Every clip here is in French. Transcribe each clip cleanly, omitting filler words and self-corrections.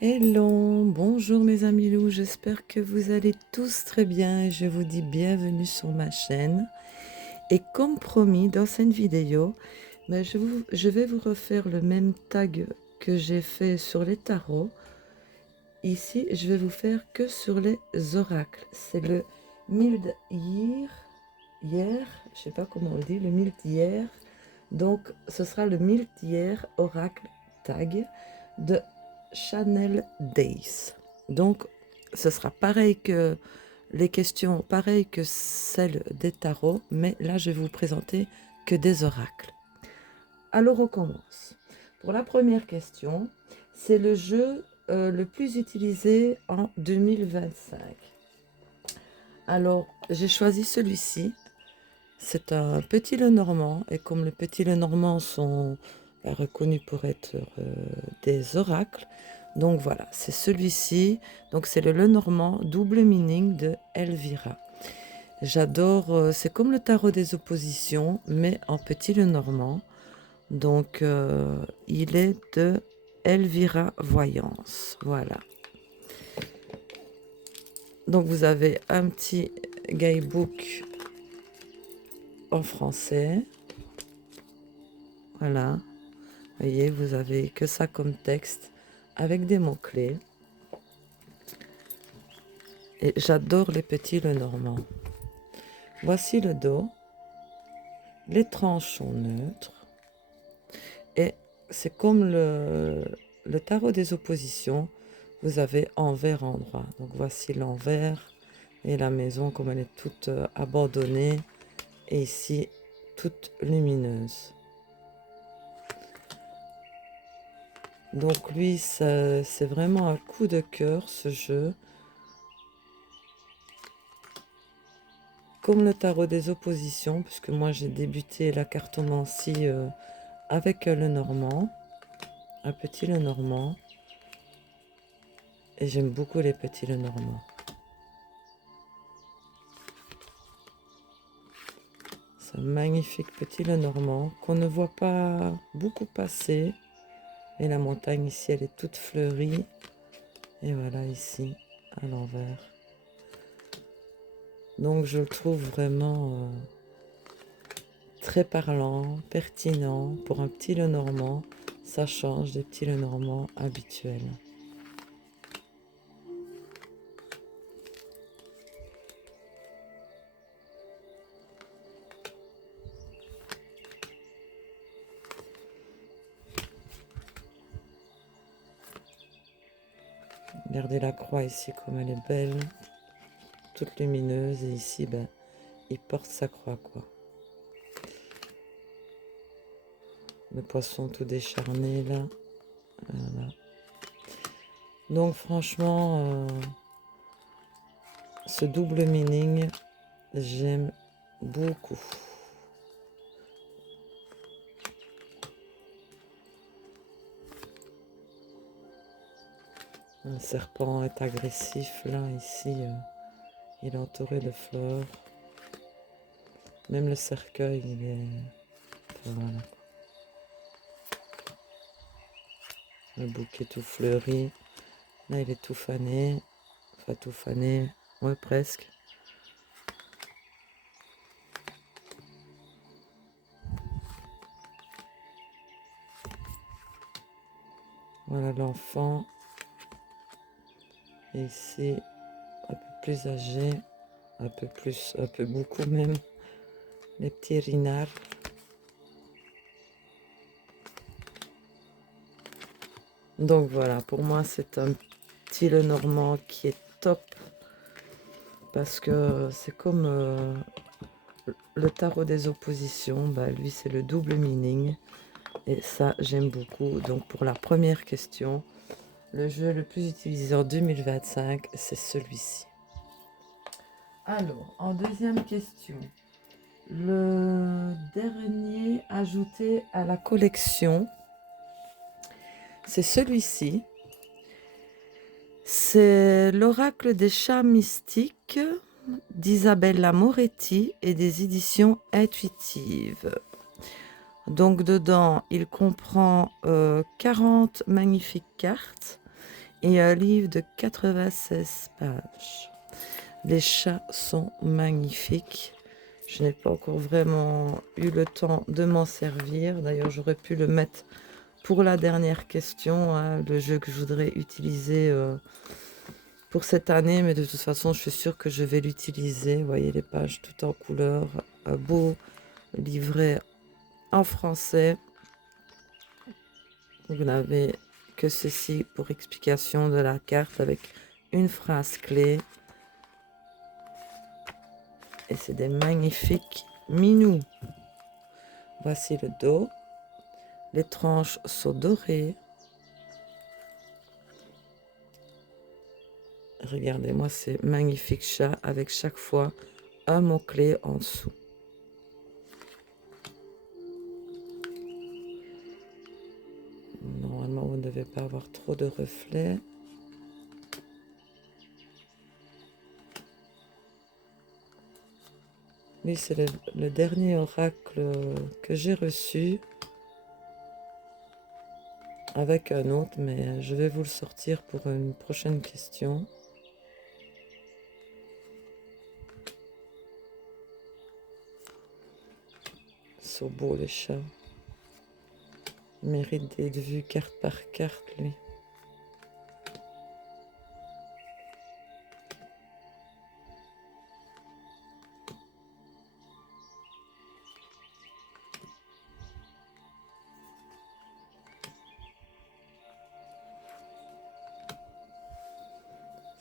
Hello, bonjour mes amis loups, j'espère que vous allez tous très bien et je vous dis bienvenue sur ma chaîne. Et comme promis dans cette vidéo, je vais vous refaire le même tag que j'ai fait sur les tarots. Ici, je vais vous faire que sur les oracles. C'est le Mild Year, je sais pas comment on le dit, le Mild Year. Donc, ce sera le Mild Year Oracle Tag de Chanel Days. Donc, ce sera pareil que les questions, pareil que celles des tarots, mais là, je vais vous présenter que des oracles. Alors, on commence. Pour la première question, c'est le jeu le plus utilisé en 2025. Alors, j'ai choisi celui-ci. C'est un petit Lenormand, et comme les petits Lenormands sont reconnus pour être des oracles, donc voilà, c'est celui-ci. Donc c'est le Lenormand double meaning de Elvira. J'adore, c'est comme le tarot des oppositions, mais en petit Lenormand. Donc il est de Elvira Voyance. Voilà. Donc vous avez un petit guidebook en français. Voilà. Vous voyez, vous avez que ça comme texte avec des mots-clés. Et j'adore les petits Lenormand. Voici le dos. Les tranches sont neutres. Et c'est comme le tarot des oppositions. Vous avez envers endroit. Donc voici l'envers. Et la maison comme elle est toute abandonnée. Et ici, toute lumineuse. Donc lui, c'est vraiment un coup de cœur ce jeu. Comme le tarot des oppositions, puisque moi j'ai débuté la cartomancie avec le Normand, un petit Lenormand, et j'aime beaucoup les petits Lenormand. C'est un magnifique petit Lenormand qu'on ne voit pas beaucoup passer. Et la montagne ici, elle est toute fleurie. Et voilà ici, à l'envers. Donc je le trouve vraiment très parlant, pertinent. Pour un petit Lenormand, ça change des petits Lenormands habituels. Regardez la croix ici comme elle est belle, toute lumineuse. Et ici, ben, il porte sa croix, quoi. Le poisson tout décharné, là. Voilà. Donc, franchement, ce double meaning, j'aime beaucoup. Le serpent est agressif, là, ici. Il est entouré de fleurs. Même le cercueil, il est... Voilà. Le bouquet tout fleuri. Là, il est tout fané. Enfin, tout fané. Ouais, presque. Voilà l'enfant. Et ici, un peu plus âgé. Un peu plus, un peu beaucoup même. Les petits rinards. Donc voilà, pour moi, c'est un petit Lenormand qui est top. Parce que c'est comme le tarot des oppositions. Bah, lui, c'est le double meaning. Et ça, j'aime beaucoup. Donc pour la première question, le jeu le plus utilisé en 2025, c'est celui-ci. Alors, en deuxième question, le dernier ajouté à la collection, c'est celui-ci. C'est l'Oracle des chats mystiques d'Isabella Moretti et des éditions intuitives. Donc dedans, il comprend 40 magnifiques cartes. et un livre de 96 pages. Les chats sont magnifiques. Je n'ai pas encore vraiment eu le temps de m'en servir. D'ailleurs, j'aurais pu le mettre pour la dernière question, hein, le jeu que je voudrais utiliser pour cette année. Mais de toute façon, je suis sûre que je vais l'utiliser. Vous voyez les pages toutes en couleur. Un beau livret en français. Vous n'avez que ceci pour explication de la carte avec une phrase clé. Et c'est des magnifiques minous. Voici le dos. Les tranches sont dorées. Regardez-moi ces magnifiques chats avec chaque fois un mot-clé en dessous. Normalement, vous ne devez pas avoir trop de reflets. Lui, c'est le dernier oracle que j'ai reçu avec un autre, mais je vais vous le sortir pour une prochaine question. Ils sont beaux les chats. Il mérite d'être vu carte par carte, lui.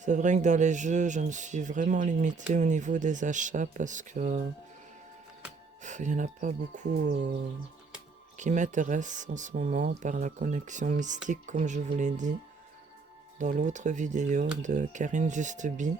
C'est vrai que dans les jeux, je me suis vraiment limitée au niveau des achats parce que il n'y en a pas beaucoup qui m'intéressent en ce moment par la connexion mystique, comme je vous l'ai dit dans l'autre vidéo de Karine Justeby.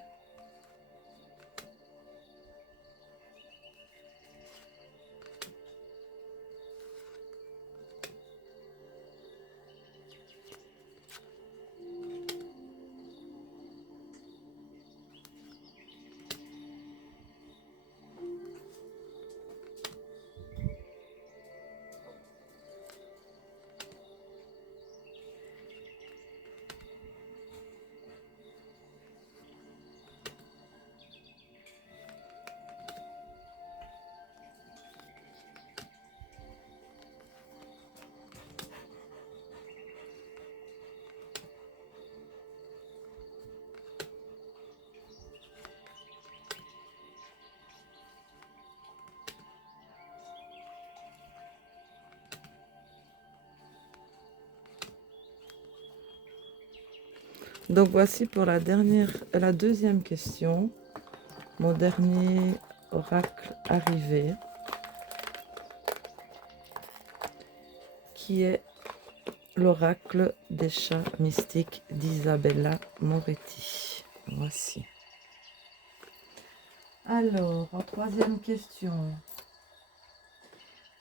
Donc voici pour la deuxième question, mon dernier oracle arrivé, qui est l'oracle des chats mystiques d'Isabella Moretti. Voici. Alors, en troisième question,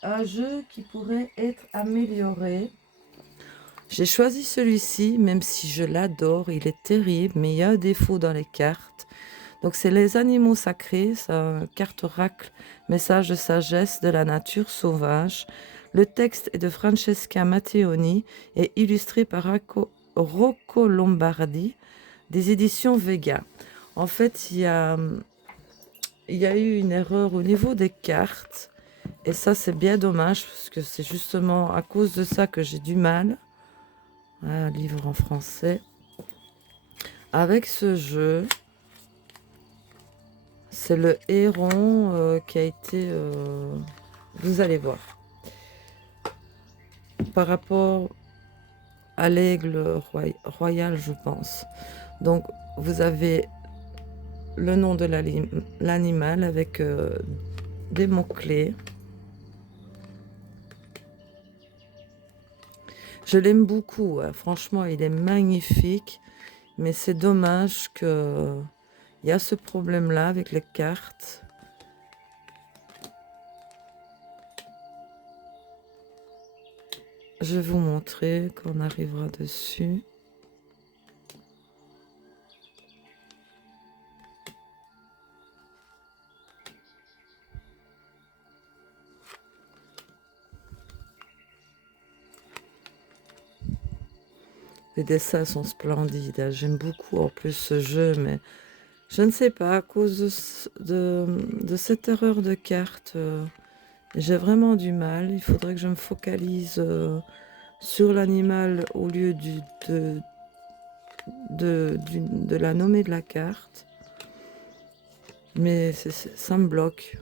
un jeu qui pourrait être amélioré. J'ai choisi celui-ci, même si je l'adore, il est terrible, mais il y a un défaut dans les cartes. Donc c'est les animaux sacrés, c'est une carte oracle, message de sagesse de la nature sauvage. Le texte est de Francesca Matteoni et illustré par Rocco Lombardi, des éditions Vega. En fait, il y a eu une erreur au niveau des cartes, et ça c'est bien dommage, parce que c'est justement à cause de ça que j'ai du mal. Un livre en français. Avec ce jeu, c'est le héron qui a été... vous allez voir. Par rapport à l'aigle royal, je pense. Donc, vous avez le nom de l'animal avec des mots-clés. Je l'aime beaucoup, hein. Franchement, il est magnifique. Mais c'est dommage que il y a ce problème-là avec les cartes. Je vais vous montrer quand on arrivera dessus. Vous Les dessins sont splendides, hein. J'aime beaucoup en plus ce jeu, mais je ne sais pas, à cause de cette erreur de carte, j'ai vraiment du mal. Il faudrait que je me focalise sur l'animal au lieu de la nommer de la carte. Mais ça me bloque.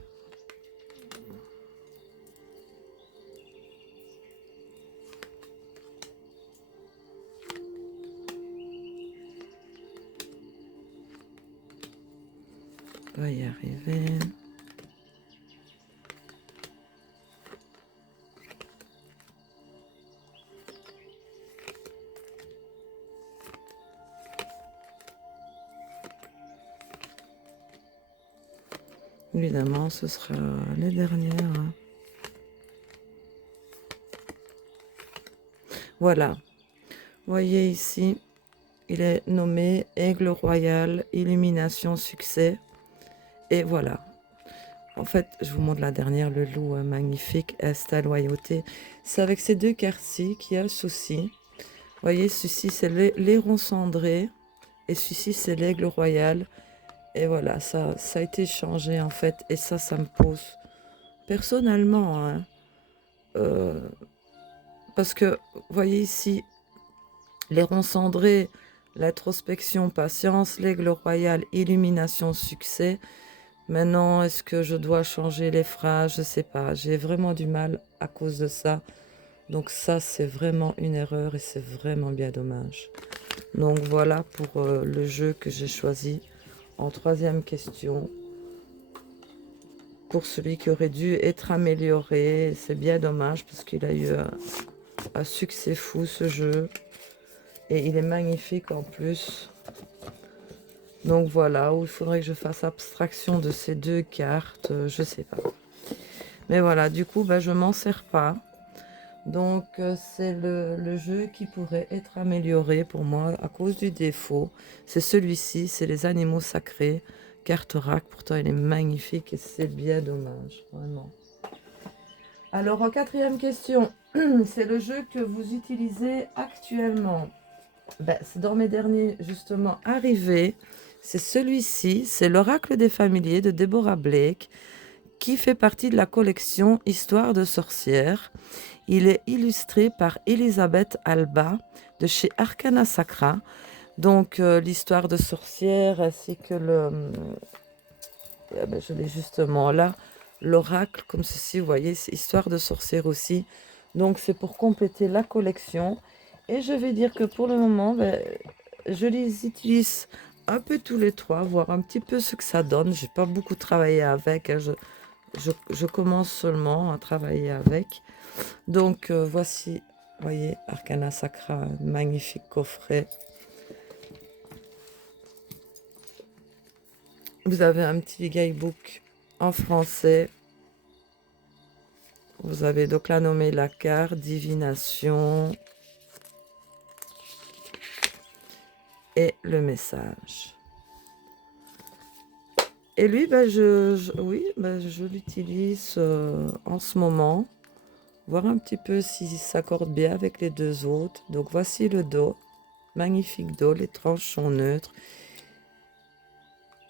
On va y arriver. Évidemment, ce sera les dernières. Voilà. Vous voyez ici, il est nommé Aigle Royal, Illumination Succès. Et voilà. En fait, je vous montre la dernière, le loup magnifique, Est Loyauté. C'est avec ces deux cartes-ci qu'il y a le souci. Vous voyez, ceci c'est l'airon cendré et ceci c'est l'aigle royal. Et voilà, ça a été changé en fait. Et ça me pose personnellement, hein, parce que, vous voyez ici, l'airon cendré, l'introspection, patience, l'aigle royal, illumination, succès. Maintenant, est-ce que je dois changer les phrases? Je sais pas. J'ai vraiment du mal à cause de ça. Donc ça, c'est vraiment une erreur et c'est vraiment bien dommage. Donc voilà pour le jeu que j'ai choisi en troisième question. Pour celui qui aurait dû être amélioré. C'est bien dommage parce qu'il a eu un succès fou ce jeu. Et il est magnifique en plus. Donc voilà, où il faudrait que je fasse abstraction de ces deux cartes, je sais pas. Mais voilà, du coup, je m'en sers pas. Donc c'est le jeu qui pourrait être amélioré pour moi à cause du défaut. C'est celui-ci, c'est les animaux sacrés. Carte rack, pourtant il est magnifique et c'est bien dommage, vraiment. Alors en quatrième question, c'est le jeu que vous utilisez actuellement. C'est dans mes derniers justement arrivés. C'est celui-ci, c'est l'Oracle des familiers de Deborah Blake, qui fait partie de la collection Histoire de sorcières. Il est illustré par Elisabeth Alba de chez Arcana Sacra. Donc l'histoire de sorcières ainsi que je l'ai justement là, l'oracle comme ceci, vous voyez, c'est Histoire de sorcières aussi. Donc c'est pour compléter la collection. Et je vais dire que pour le moment, je les utilise un peu tous les trois, voir un petit peu ce que ça donne. J'ai pas beaucoup travaillé avec, hein. Je commence seulement à travailler avec. Donc voici, vous voyez, Arcana Sacra, un magnifique coffret. Vous avez un petit guidebook en français. Vous avez donc la nommée la carte, divination et le message. Et lui, je l'utilise en ce moment. Voir un petit peu s'il s'accorde bien avec les deux autres. Donc voici le dos. Magnifique dos, les tranches sont neutres.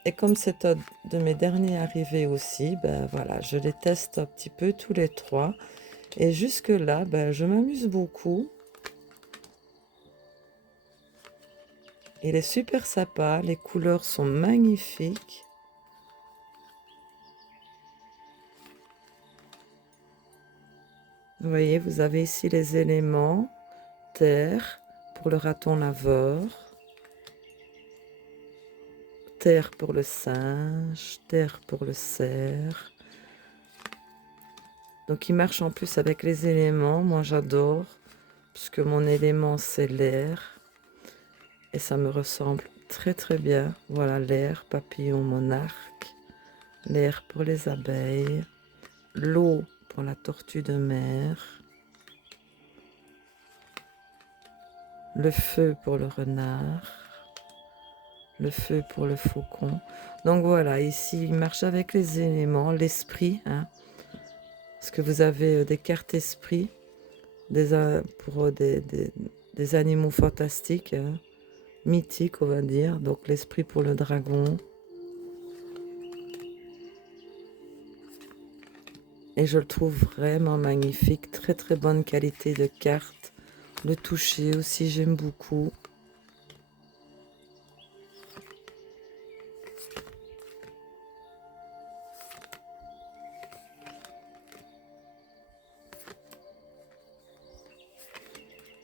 Et comme c'est un de mes derniers arrivés aussi, voilà, je les teste un petit peu tous les trois. Et jusque-là, je m'amuse beaucoup. Il est super sympa, les couleurs sont magnifiques. Vous voyez, vous avez ici les éléments. Terre pour le raton laveur. Terre pour le singe. Terre pour le cerf. Donc il marche en plus avec les éléments. Moi j'adore, puisque mon élément c'est l'air. Et ça me ressemble très très bien. Voilà l'air, papillon, monarque. L'air pour les abeilles. L'eau pour la tortue de mer. Le feu pour le renard. Le feu pour le faucon. Donc voilà, ici il marche avec les éléments, l'esprit, hein, parce que vous avez des cartes esprit, pour des des animaux fantastiques, hein, mythiques, on va dire. Donc l'esprit pour le dragon. Et je le trouve vraiment magnifique. Très très bonne qualité de carte. Le toucher aussi, j'aime beaucoup.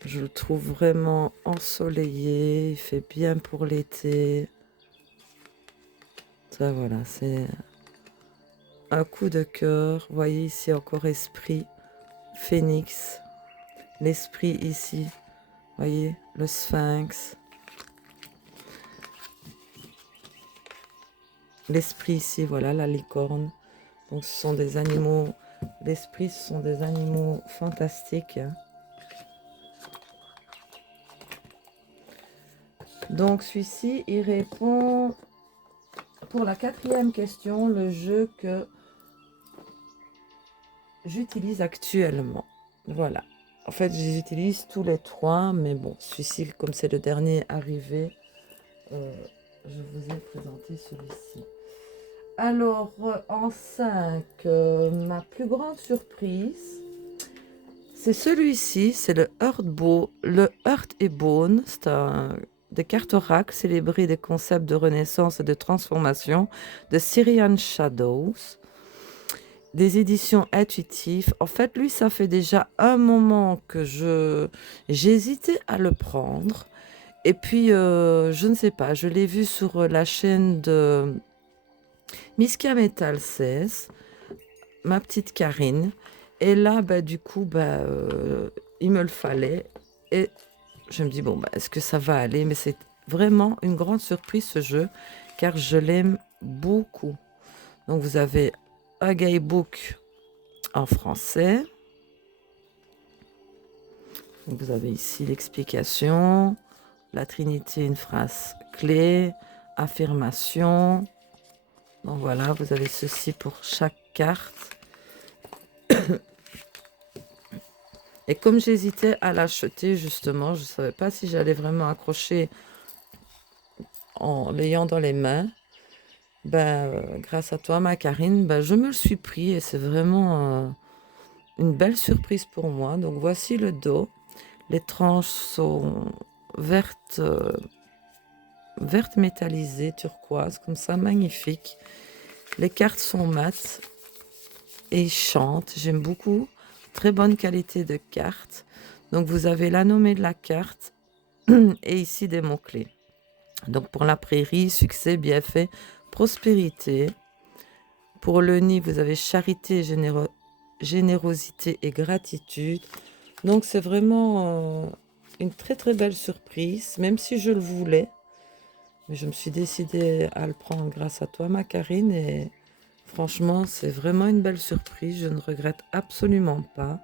Je le trouve vraiment ensoleillé. Il fait bien pour l'été. Ça voilà, c'est un coup de cœur. Vous voyez ici encore esprit. Phénix. L'esprit ici. Vous voyez, le sphinx. L'esprit ici, voilà, la licorne. Donc ce sont des animaux, l'esprit, ce sont des animaux fantastiques. Donc celui-ci, il répond pour la 4e question, le jeu que j'utilise actuellement. Voilà. En fait, je les utilise tous les 3, mais bon, celui-ci, comme c'est le dernier arrivé, je vous ai présenté celui-ci. Alors, en 5, ma plus grande surprise, c'est celui-ci, c'est le Heart et Bone. C'est des cartes oracle célébrer des concepts de renaissance et de transformation de Syrian Shadows. Des éditions intuitives. En fait, lui, ça fait déjà un moment que j'hésitais à le prendre. Et puis, je ne sais pas, je l'ai vu sur la chaîne de Miska Metal 16, ma petite Karine. Et là, bah, du coup, bah, il me le fallait. Et je me dis, bon, bah, est-ce que ça va aller? Mais c'est vraiment une grande surprise ce jeu, car je l'aime beaucoup. Donc, vous avez un guidebook en français. Donc, vous avez ici l'explication, la Trinité, une phrase clé, affirmation. Donc voilà, vous avez ceci pour chaque carte. Et comme j'hésitais à l'acheter, justement, je ne savais pas si j'allais vraiment accrocher en l'ayant dans les mains. Ben, grâce à toi, ma Karine, ben, je me le suis pris et c'est vraiment une belle surprise pour moi. Donc voici le dos. Les tranches sont vertes, vertes métallisées, turquoise, comme ça, magnifique. Les cartes sont mates et chantent. J'aime beaucoup. Très bonne qualité de carte. Donc vous avez la nommée de la carte et ici des mots-clés. Donc pour la prairie, succès, bienfait, prospérité. Pour le nid, vous avez charité, générosité et gratitude. Donc c'est vraiment une très très belle surprise, même si je le voulais. Mais je me suis décidée à le prendre grâce à toi, ma Karine, et franchement, c'est vraiment une belle surprise. Je ne regrette absolument pas.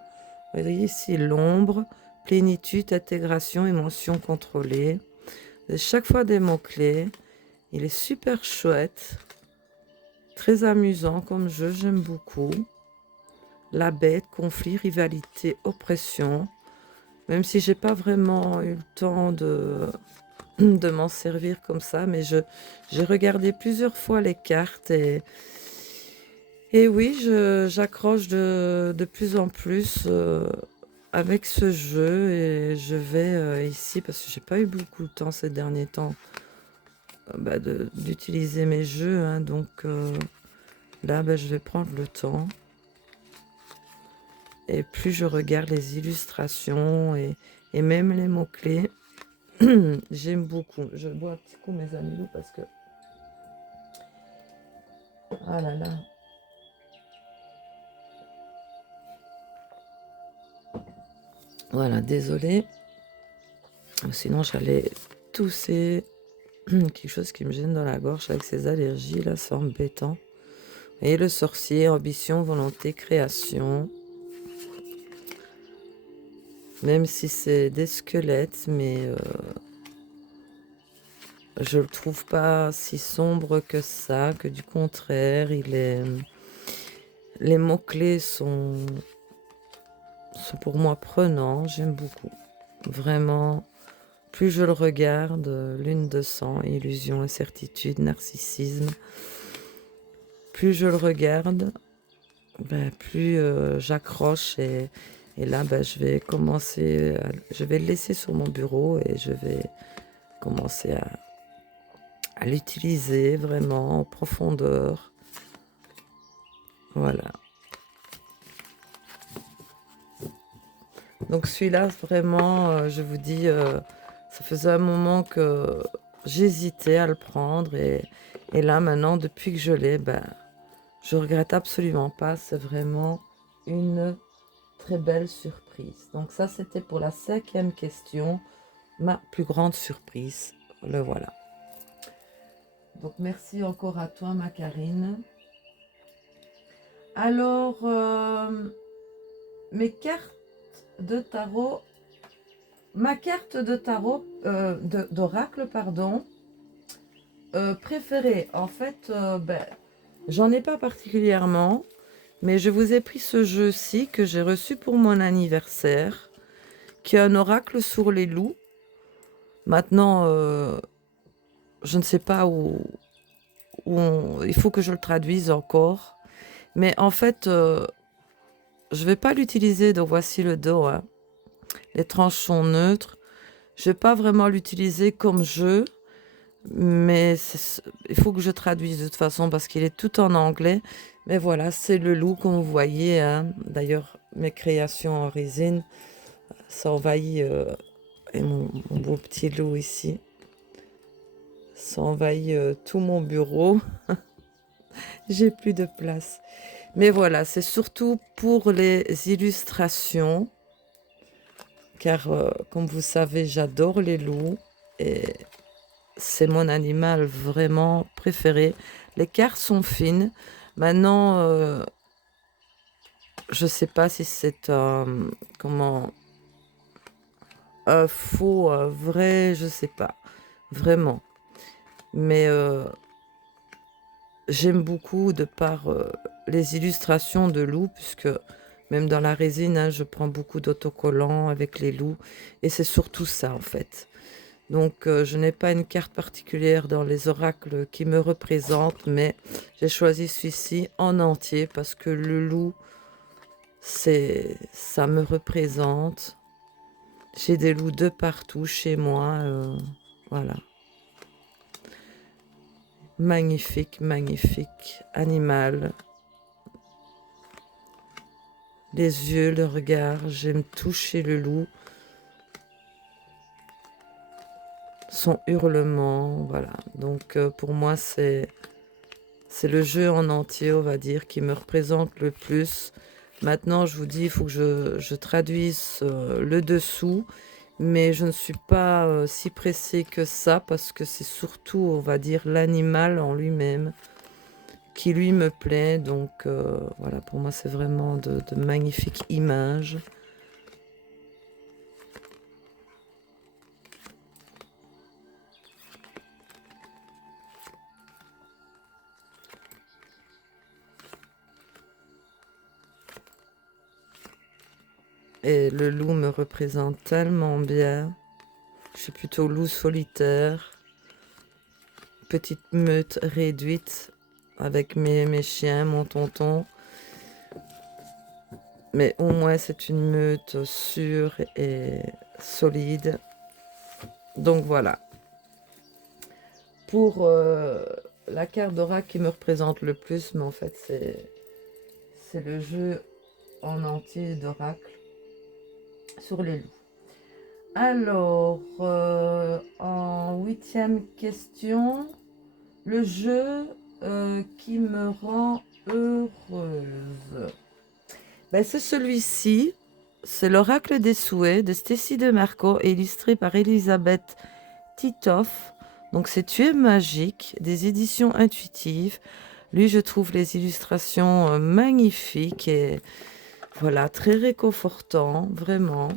Vous voyez ici l'ombre, plénitude, intégration, émotion contrôlée. Chaque fois des mots-clés. Il est super chouette. Très amusant comme jeu, j'aime beaucoup. La bête, conflit, rivalité, oppression. Même si j'ai pas vraiment eu le temps de m'en servir comme ça, mais j'ai regardé plusieurs fois les cartes et oui, j'accroche de plus en plus avec ce jeu et je vais ici, parce que j'ai pas eu beaucoup de temps ces derniers temps bah, d'utiliser mes jeux, hein, donc là bah, je vais prendre le temps. Et plus je regarde les illustrations et même les mots-clés, j'aime beaucoup. Je bois un petit coup mes amis parce que... Ah là là. Voilà, désolé. Sinon, j'allais tousser. Quelque chose qui me gêne dans la gorge avec ces allergies, là, c'est embêtant. Et le sorcier, ambition, volonté, création. Même si c'est des squelettes, mais je le trouve pas si sombre que ça, que du contraire, les mots-clés sont pour moi prenants, j'aime beaucoup. Vraiment, plus je le regarde, lune de sang, illusion, incertitude, narcissisme, plus je le regarde, ben, plus j'accroche et là, ben, je vais commencer, je vais le laisser sur mon bureau et je vais commencer à l'utiliser vraiment en profondeur. Voilà. Donc celui-là, vraiment, je vous dis, ça faisait un moment que j'hésitais à le prendre et là, maintenant, depuis que je l'ai, ben, je regrette absolument pas. C'est vraiment une très belle surprise. Donc ça, c'était pour la 5e question, ma plus grande surprise. Le voilà. Donc merci encore à toi, ma Karine. Alors, mes cartes de tarot, ma carte de tarot, d'oracle, pardon, préférée. En fait, ben, j'en ai pas particulièrement, mais je vous ai pris ce jeu-ci que j'ai reçu pour mon anniversaire, qui est un oracle sur les loups. Maintenant, je ne sais pas il faut que je le traduise encore. Mais en fait, je vais pas l'utiliser. Donc voici le dos, hein. Les tranches sont neutres. Je vais pas vraiment l'utiliser comme jeu, mais il faut que je traduise de toute façon parce qu'il est tout en anglais. Mais voilà, c'est le loup comme vous voyez, hein. D'ailleurs, mes créations en résine, ça envahit et mon beau petit loup ici. Ça envahit tout mon bureau. J'ai plus de place. Mais voilà, c'est surtout pour les illustrations, car comme vous savez, j'adore les loups et c'est mon animal vraiment préféré. Les cartes sont fines. Maintenant, je sais pas si c'est comment un faux, un vrai, je sais pas vraiment. Mais j'aime beaucoup de par les illustrations de loups, puisque même dans la résine, hein, je prends beaucoup d'autocollants avec les loups. Et c'est surtout ça, en fait. Donc, je n'ai pas une carte particulière dans les oracles qui me représentent, mais j'ai choisi celui-ci en entier parce que le loup, ça me représente. J'ai des loups de partout chez moi. Voilà. Magnifique, magnifique animal. Les yeux, le regard, j'aime toucher le loup. Son hurlement, voilà. Donc pour moi, c'est le jeu en entier, on va dire, qui me représente le plus. Maintenant, je vous dis, il faut que je traduise le dessous, mais je ne suis pas si pressée que ça, parce que c'est surtout, on va dire, l'animal en lui-même qui lui me plaît. Donc voilà, pour moi, c'est vraiment de magnifiques images. Et le loup me représente tellement bien. Je suis plutôt loup solitaire. Petite meute réduite avec mes chiens, mon tonton. Mais au moins, c'est une meute sûre et solide. Donc voilà. Pour la carte d'oracle qui me représente le plus, mais en fait, c'est le jeu en entier d'oracle sur les loups. Alors, en 8e question, le jeu qui me rend heureuse. Ben, c'est celui-ci. C'est l'oracle des souhaits de Stécie de Marco, illustré par Elisabeth Titoff. Donc c'est Tu es magique, des éditions intuitives. Lui, je trouve les illustrations magnifiques et voilà, très réconfortant, vraiment.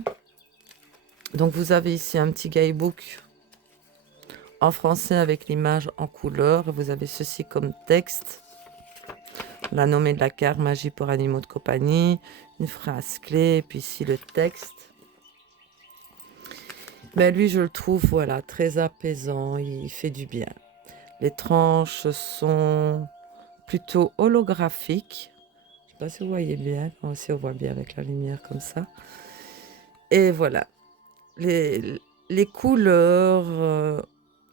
Donc vous avez ici un petit guidebook en français avec l'image en couleur. Vous avez ceci comme texte. La nommée de la carte, magie pour animaux de compagnie, une phrase clé, et puis ici le texte. Mais lui, je le trouve, voilà, très apaisant, il fait du bien. Les tranches sont plutôt holographiques. Je sais pas si vous voyez bien, si on voit bien avec la lumière comme ça. Et voilà, les couleurs,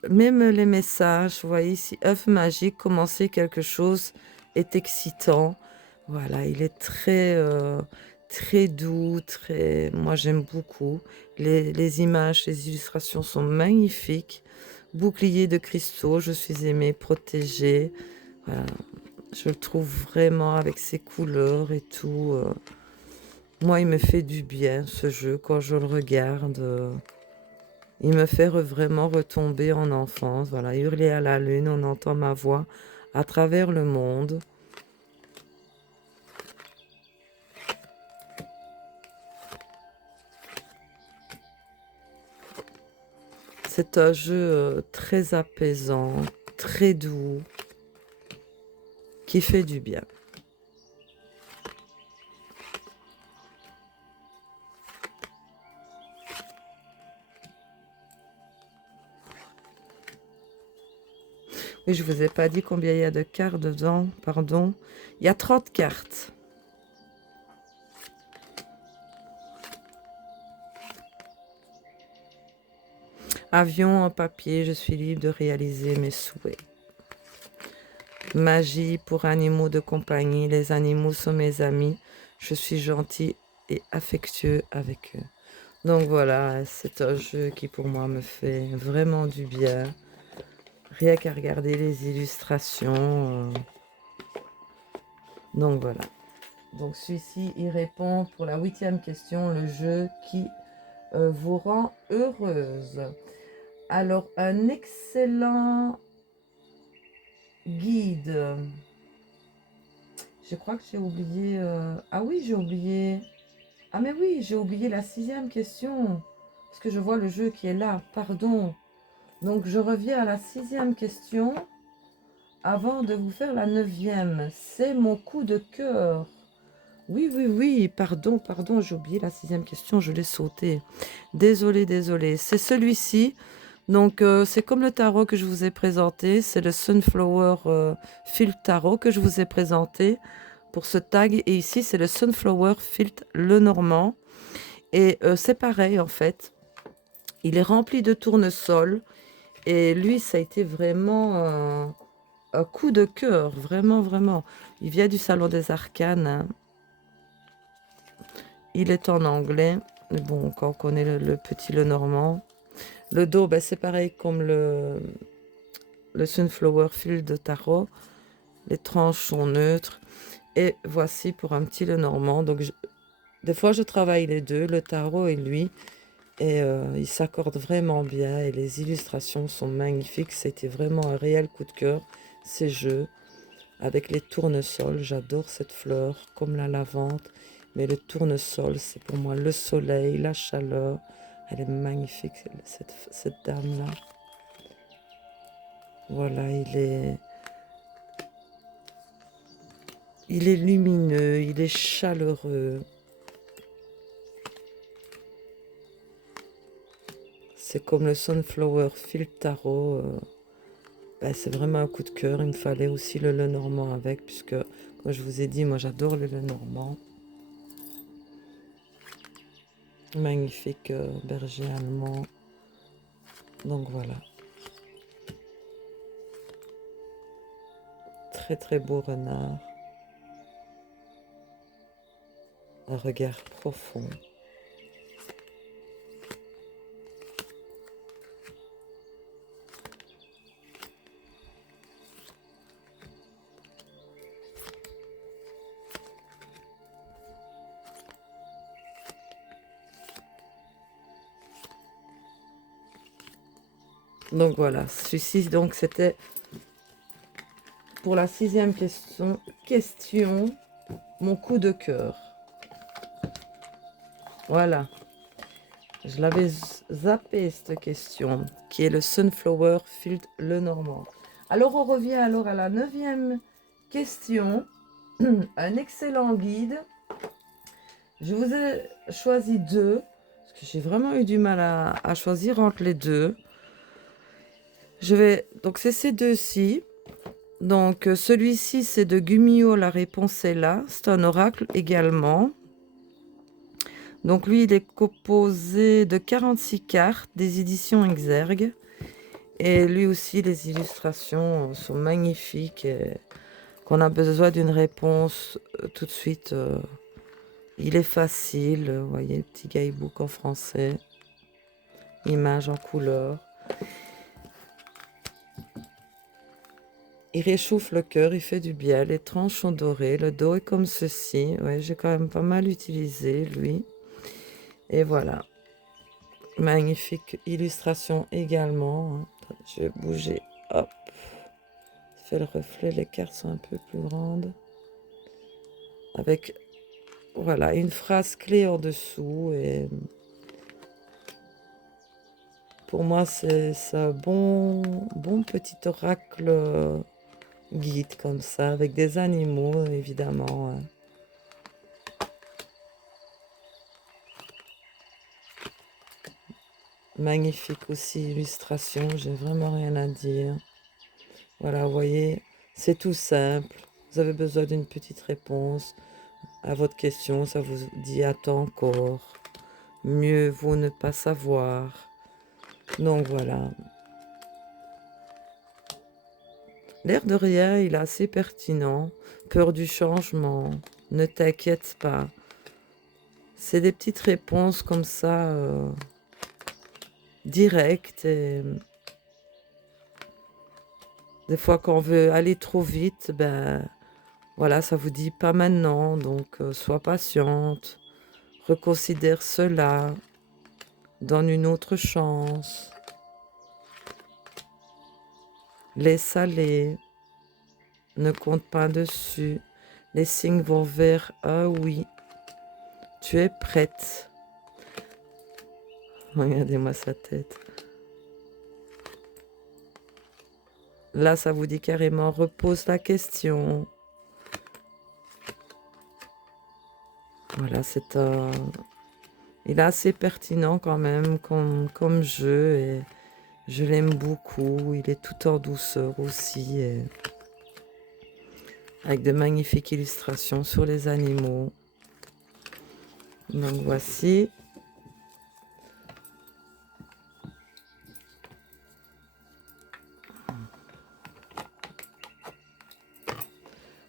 même les messages, vous voyez ici, œuf magique, commencer quelque chose est excitant. Voilà, il est très doux, très... Moi, j'aime beaucoup. Les images, les illustrations sont magnifiques. Bouclier de cristaux, je suis aimée, protégée. Voilà, je le trouve vraiment avec ses couleurs et tout. Moi, il me fait du bien, ce jeu, quand je le regarde. Il me fait vraiment retomber en enfance. Voilà, hurler à la lune, on entend ma voix à travers le monde. C'est un jeu très apaisant, très doux, qui fait du bien. Oui, je vous ai pas dit combien il y a de cartes dedans, pardon. Il y a 30 cartes. Avion en papier, je suis libre de réaliser mes souhaits. Magie pour animaux de compagnie, les animaux sont mes amis. Je suis gentil et affectueux avec eux. Donc voilà, c'est un jeu qui pour moi me fait vraiment du bien. Rien qu'à regarder les illustrations. Donc voilà. Donc celui-ci, il répond pour la 8e question, le jeu qui vous rend heureuse. Alors, un excellent guide. Je crois que j'ai oublié... Ah oui, j'ai oublié... Ah mais oui, j'ai oublié la 6e question. Parce que je vois le jeu qui est là, pardon. Donc je reviens à la 6e question avant de vous faire la 9e. C'est mon coup de cœur. Oui, pardon, j'ai oublié la 6e question, je l'ai sauté. Désolée. C'est celui-ci. Donc c'est comme le tarot que je vous ai présenté, c'est le Sunflower Field Tarot que je vous ai présenté pour ce tag. Et ici, c'est le Sunflower Field Lenormand. Et c'est pareil en fait. Il est rempli de tournesol. Et lui, ça a été vraiment un coup de cœur. Vraiment. Il vient du Salon des Arcanes. Hein. Il est en anglais. Mais bon, quand on connaît le petit Lenormand. Le dos, ben, c'est pareil comme le Sunflower Field de Tarot. Les tranches sont neutres. Et voici pour un petit Lenormand. Donc, des fois, je travaille les deux, le tarot et lui. Et ils s'accordent vraiment bien. Et les illustrations sont magnifiques. C'était vraiment un réel coup de cœur, ces jeux. Avec les tournesols, j'adore cette fleur, comme la lavande. Mais le tournesol, c'est pour moi le soleil, la chaleur. Elle est magnifique, cette dame-là. Voilà, il est lumineux, il est chaleureux. C'est comme le Sunflower Field Tarot. Ben, c'est vraiment un coup de cœur. Il me fallait aussi le Lenormand avec, puisque, comme je vous ai dit, moi j'adore le Lenormand. Magnifique berger allemand. Donc voilà. Très beau renard. Un regard profond. Donc voilà, celui-ci, donc c'était pour la 6e question, mon coup de cœur. Voilà. Je l'avais zappé cette question, qui est le Sunflower Field Lenormand. Alors on revient alors à la 9e question. Un excellent guide. Je vous ai choisi deux, parce J'ai vraiment eu du mal à choisir entre les deux. Donc c'est ces deux-ci. Donc celui-ci c'est de Gumio, la réponse est là. C'est un oracle également. Donc lui il est composé de 46 cartes des éditions Exergue. Et lui aussi les illustrations sont magnifiques. Et qu'on a besoin d'une réponse tout de suite. Il est facile, vous voyez, petit guidebook en français. Images en couleur. Il réchauffe le cœur, il fait du bien. Les tranches sont dorées. Le dos est comme ceci. Ouais, j'ai quand même pas mal utilisé, lui. Et voilà. Magnifique illustration également. Je vais bouger. Hop. Ça fait le reflet. Les cartes sont un peu plus grandes. Avec, voilà, une phrase clé en dessous. Et pour moi, c'est un bon petit oracle guide comme ça, avec des animaux, évidemment. Magnifique aussi illustration, j'ai vraiment rien à dire. Voilà, vous voyez, c'est tout simple. Vous avez besoin d'une petite réponse à votre question, ça vous dit attends encore. Mieux vaut ne pas savoir. Donc voilà. L'air de rien, il est assez pertinent. Peur du changement, ne t'inquiète pas. C'est des petites réponses comme ça, directes. Et des fois, quand on veut aller trop vite, ben voilà, ça vous dit pas maintenant. Donc, sois patiente, reconsidère cela, donne une autre chance, laisse aller, ne compte pas dessus. Les signes vont vers ah oui, tu es prête. Regardez-moi sa tête. Là, ça vous dit carrément, repose la question. Voilà, c'est un... Il est assez pertinent quand même comme jeu et je l'aime beaucoup. Il est tout en douceur aussi et avec de magnifiques illustrations sur les animaux. Donc voici.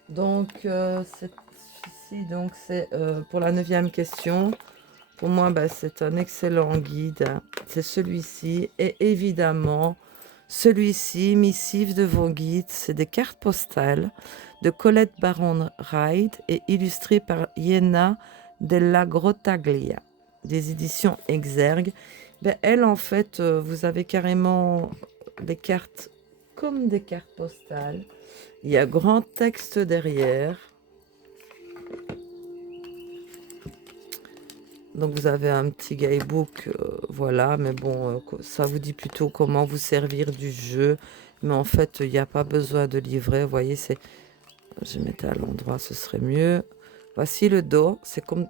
Donc ici, donc c'est pour la 9e question. Pour moi, bah, c'est un excellent guide. C'est celui-ci. Et évidemment, celui-ci, Missive de vos guides, c'est des cartes postales de Colette Baron Ride et illustrées par Iena della Grottaglia, des éditions Exergue. Ben, elle, en fait, vous avez carrément des cartes comme des cartes postales. Il y a grand texte derrière. Donc vous avez un petit guidebook, voilà, mais bon, ça vous dit plutôt comment vous servir du jeu. Mais en fait, il n'y a pas besoin de livret, vous voyez, c'est... Je mettais à l'endroit, ce serait mieux. Voici le dos, c'est comme, vous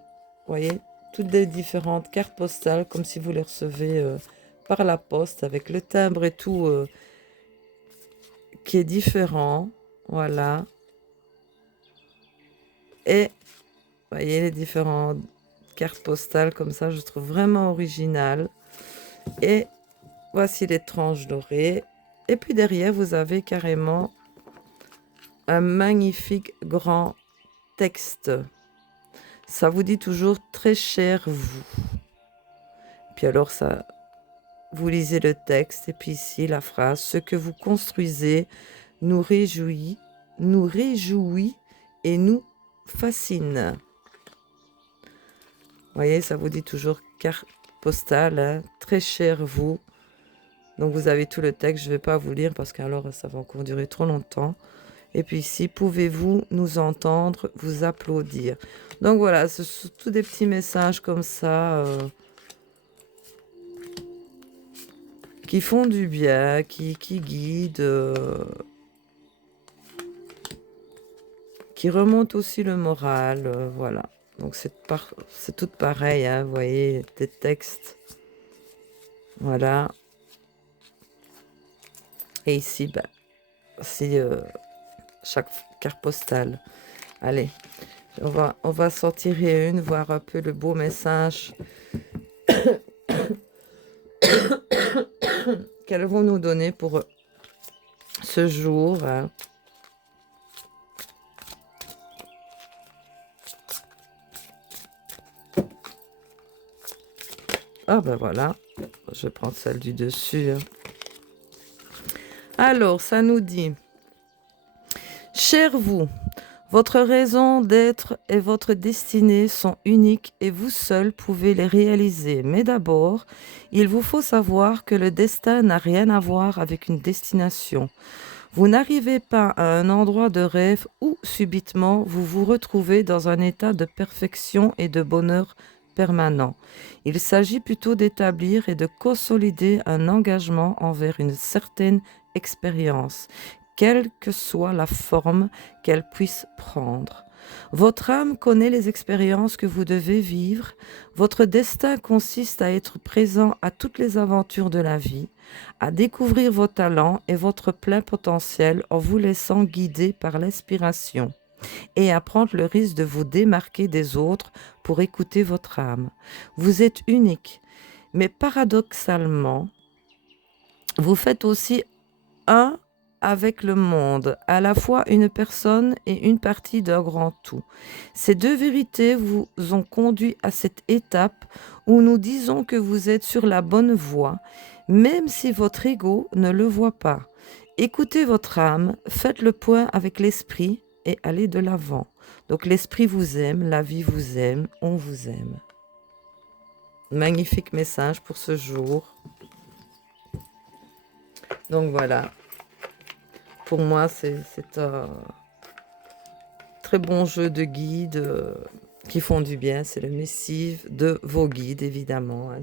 voyez, toutes les différentes cartes postales, comme si vous les recevez par la poste, avec le timbre et tout, qui est différent, voilà. Et, vous voyez, les différentes cartes postales, comme ça, je trouve vraiment original. Et voici les tranches dorées. Et puis derrière, vous avez carrément un magnifique grand texte. Ça vous dit toujours très cher vous. Puis alors, ça, vous lisez le texte. Et puis ici, la phrase. Ce que vous construisez nous réjouit et nous fascine. Vous voyez, ça vous dit toujours carte postale. Hein, très cher vous. Donc vous avez tout le texte, je ne vais pas vous lire parce qu'alors ça va encore durer trop longtemps. Et puis ici, pouvez-vous nous entendre, vous applaudir. Donc voilà, ce sont tous des petits messages comme ça qui font du bien, qui guident, qui remontent aussi le moral, voilà. Donc c'est tout pareil, hein, vous voyez, des textes. Voilà. Et ici, bah, c'est chaque carte postale. Allez, on va s'en tirer une, voir un peu le beau message qu'elles vont nous donner pour ce jour. Hein. Ah ben voilà, je vais prendre celle du dessus. Hein. Alors, ça nous dit, cher vous, votre raison d'être et votre destinée sont uniques et vous seul pouvez les réaliser. Mais d'abord, il vous faut savoir que le destin n'a rien à voir avec une destination. Vous n'arrivez pas à un endroit de rêve où subitement vous vous retrouvez dans un état de perfection et de bonheur permanent. Il s'agit plutôt d'établir et de consolider un engagement envers une certaine expérience, quelle que soit la forme qu'elle puisse prendre. Votre âme connaît les expériences que vous devez vivre. Votre destin consiste à être présent à toutes les aventures de la vie, à découvrir vos talents et votre plein potentiel en vous laissant guider par l'inspiration et à prendre le risque de vous démarquer des autres pour écouter votre âme. Vous êtes unique, mais paradoxalement, vous faites aussi un avec le monde, à la fois une personne et une partie d'un grand tout. Ces deux vérités vous ont conduit à cette étape où nous disons que vous êtes sur la bonne voie, même si votre ego ne le voit pas. Écoutez votre âme, faites le point avec l'esprit et allez de l'avant. Donc l'esprit vous aime, la vie vous aime, on vous aime. Magnifique message pour ce jour. Donc voilà. Pour moi, c'est un très bon jeu de guides qui font du bien. C'est le missive de vos guides, évidemment. Hein,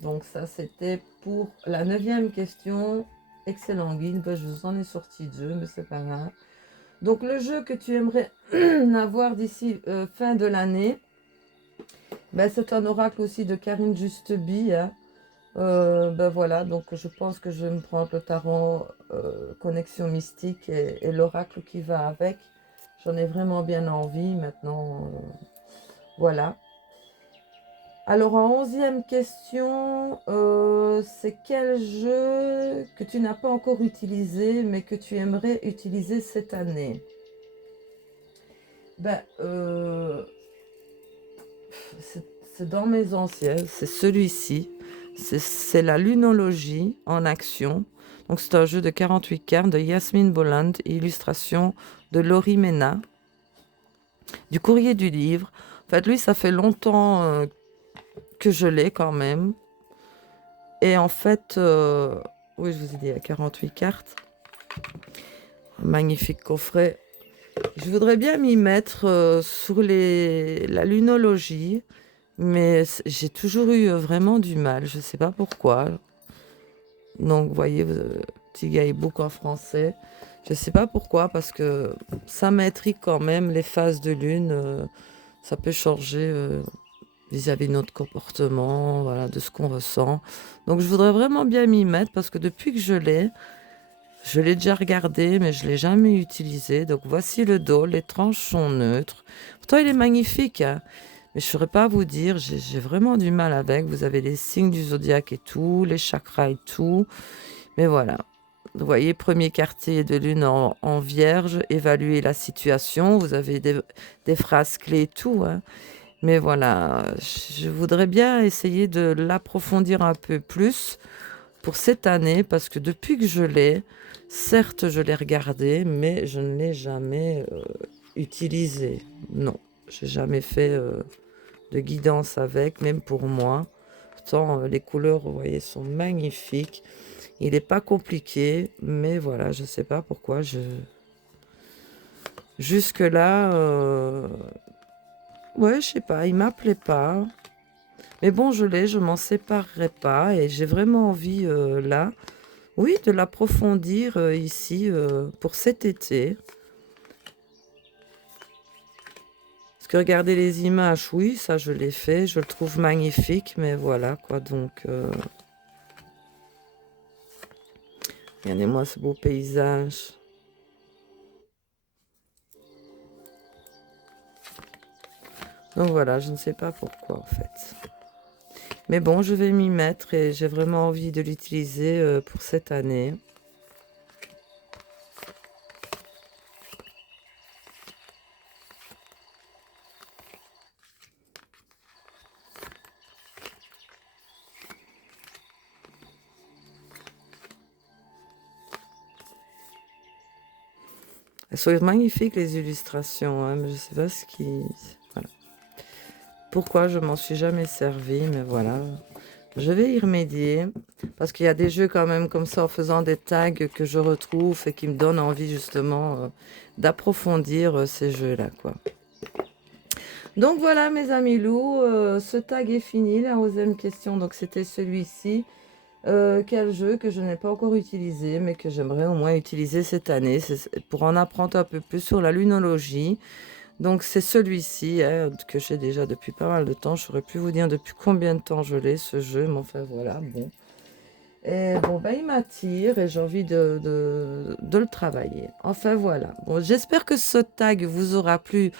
Donc ça, c'était pour la 9e question. Excellent guide. Ben, je vous en ai sorti 2, mais c'est pas grave. Donc le jeu que tu aimerais avoir d'ici fin de l'année, ben, c'est un oracle aussi de Karine Justeby. Hein. Ben voilà, donc je pense que je vais me prendre le tarot Connexion Mystique et l'oracle qui va avec. J'en ai vraiment bien envie maintenant. Voilà. Alors en 11e question, c'est quel jeu que tu n'as pas encore utilisé mais que tu aimerais utiliser cette année? Ben, c'est dans mes anciens, c'est celui-ci. C'est la lunologie en action. Donc c'est un jeu de 48 cartes de Yasmine Bolland, illustration de Laurie Mena, du Courrier du Livre. En fait, lui, ça fait longtemps que je l'ai quand même. Et en fait, oui, je vous ai dit, il y a 48 cartes. Un magnifique coffret. Je voudrais bien m'y mettre sur la lunologie. Mais j'ai toujours eu vraiment du mal, je ne sais pas pourquoi. Donc, vous voyez, petit guidebook en français. Je ne sais pas pourquoi, parce que ça m'intrigue quand même, les phases de lune. Ça peut changer vis-à-vis de notre comportement, voilà, de ce qu'on ressent. Donc, je voudrais vraiment bien m'y mettre, parce que depuis que je l'ai déjà regardé, mais je ne l'ai jamais utilisé. Donc, voici le dos. Les tranches sont neutres. Pourtant, il est magnifique, hein. Mais je ne saurais pas vous dire, j'ai vraiment du mal avec. Vous avez les signes du zodiaque et tout, les chakras et tout. Mais voilà. Vous voyez, premier quartier de lune en vierge, évaluer la situation. Vous avez des phrases clés et tout. Hein. Mais voilà, je voudrais bien essayer de l'approfondir un peu plus pour cette année, parce que depuis que je l'ai, certes, je l'ai regardé, mais je ne l'ai jamais utilisé. Non, j'ai jamais fait de guidance avec, même pour moi. Pourtant, les couleurs, vous voyez, sont magnifiques. Il n'est pas compliqué, mais voilà, je ne sais pas pourquoi. Jusque-là, ouais, je sais pas, il m'appelait pas. Mais bon, je l'ai, je m'en séparerai pas. Et j'ai vraiment envie, là, oui, de l'approfondir ici pour cet été. Parce que regarder les images, oui, ça je l'ai fait, je le trouve magnifique, mais voilà quoi, donc regardez-moi ce beau paysage. Donc voilà, je ne sais pas pourquoi en fait. Mais bon, je vais m'y mettre et j'ai vraiment envie de l'utiliser pour cette année. Elles sont magnifiques les illustrations, hein, mais je sais pas ce qui... Voilà. Pourquoi je m'en suis jamais servi, mais voilà. Je vais y remédier, parce qu'il y a des jeux quand même comme ça, en faisant des tags que je retrouve et qui me donnent envie justement d'approfondir ces jeux-là, quoi. Donc voilà mes amis loups, ce tag est fini, la 11e question, donc c'était celui-ci. Quel jeu que je n'ai pas encore utilisé, mais que j'aimerais au moins utiliser cette année, c'est pour en apprendre un peu plus sur la lunologie. Donc c'est celui-ci hein, que j'ai déjà depuis pas mal de temps. Je saurais plus vous dire depuis combien de temps je l'ai ce jeu, mais enfin voilà, bon. Et bon, ben, il m'attire et j'ai envie de le travailler. Enfin voilà. Bon, j'espère que ce tag vous aura plu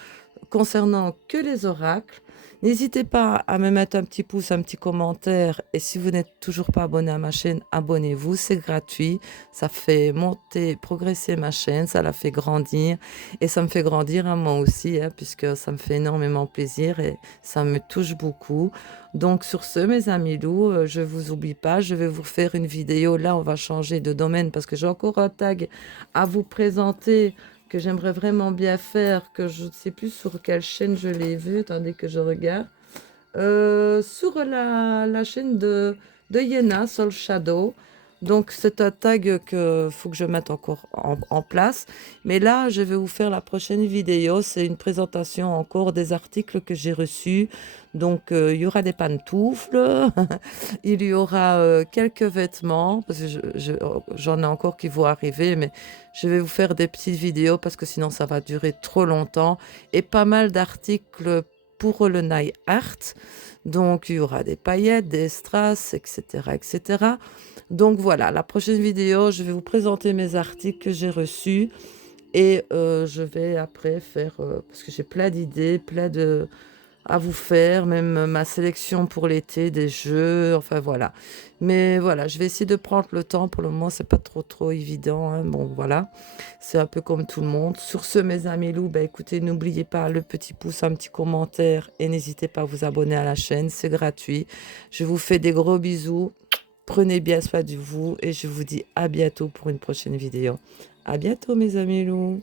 concernant que les oracles. N'hésitez pas à me mettre un petit pouce, un petit commentaire. Et si vous n'êtes toujours pas abonné à ma chaîne, abonnez-vous. C'est gratuit. Ça fait monter, progresser ma chaîne. Ça la fait grandir. Et ça me fait grandir à moi aussi, hein, puisque ça me fait énormément plaisir et ça me touche beaucoup. Donc sur ce, mes amis loups, je vous oublie pas. Je vais vous faire une vidéo. Là, on va changer de domaine parce que j'ai encore un tag à vous présenter que j'aimerais vraiment bien faire, que je ne sais plus sur quelle chaîne je l'ai vu, attendez que je regarde. Sur la chaîne de Yena, Soul Shadow. Donc c'est un tag que faut que je mette encore en place. Mais là, je vais vous faire la prochaine vidéo. C'est une présentation encore des articles que j'ai reçus. Donc il y aura des pantoufles, il y aura quelques vêtements, parce que j'en ai encore qui vont arriver, mais je vais vous faire des petites vidéos parce que sinon ça va durer trop longtemps. Et pas mal d'articles pour le nail art. Donc, il y aura des paillettes, des strass, etc., etc. Donc, voilà, la prochaine vidéo, je vais vous présenter mes articles que j'ai reçus. Et je vais après faire, parce que j'ai plein d'idées, plein de à vous faire, même ma sélection pour l'été, des jeux, enfin voilà. Mais voilà, je vais essayer de prendre le temps. Pour le moment, c'est pas trop évident, hein. Bon, voilà, c'est un peu comme tout le monde. Sur ce, mes amis loups, bah, écoutez, n'oubliez pas le petit pouce, un petit commentaire et n'hésitez pas à vous abonner à la chaîne, c'est gratuit. Je vous fais des gros bisous. Prenez bien soin de vous et je vous dis à bientôt pour une prochaine vidéo. À bientôt, mes amis loups.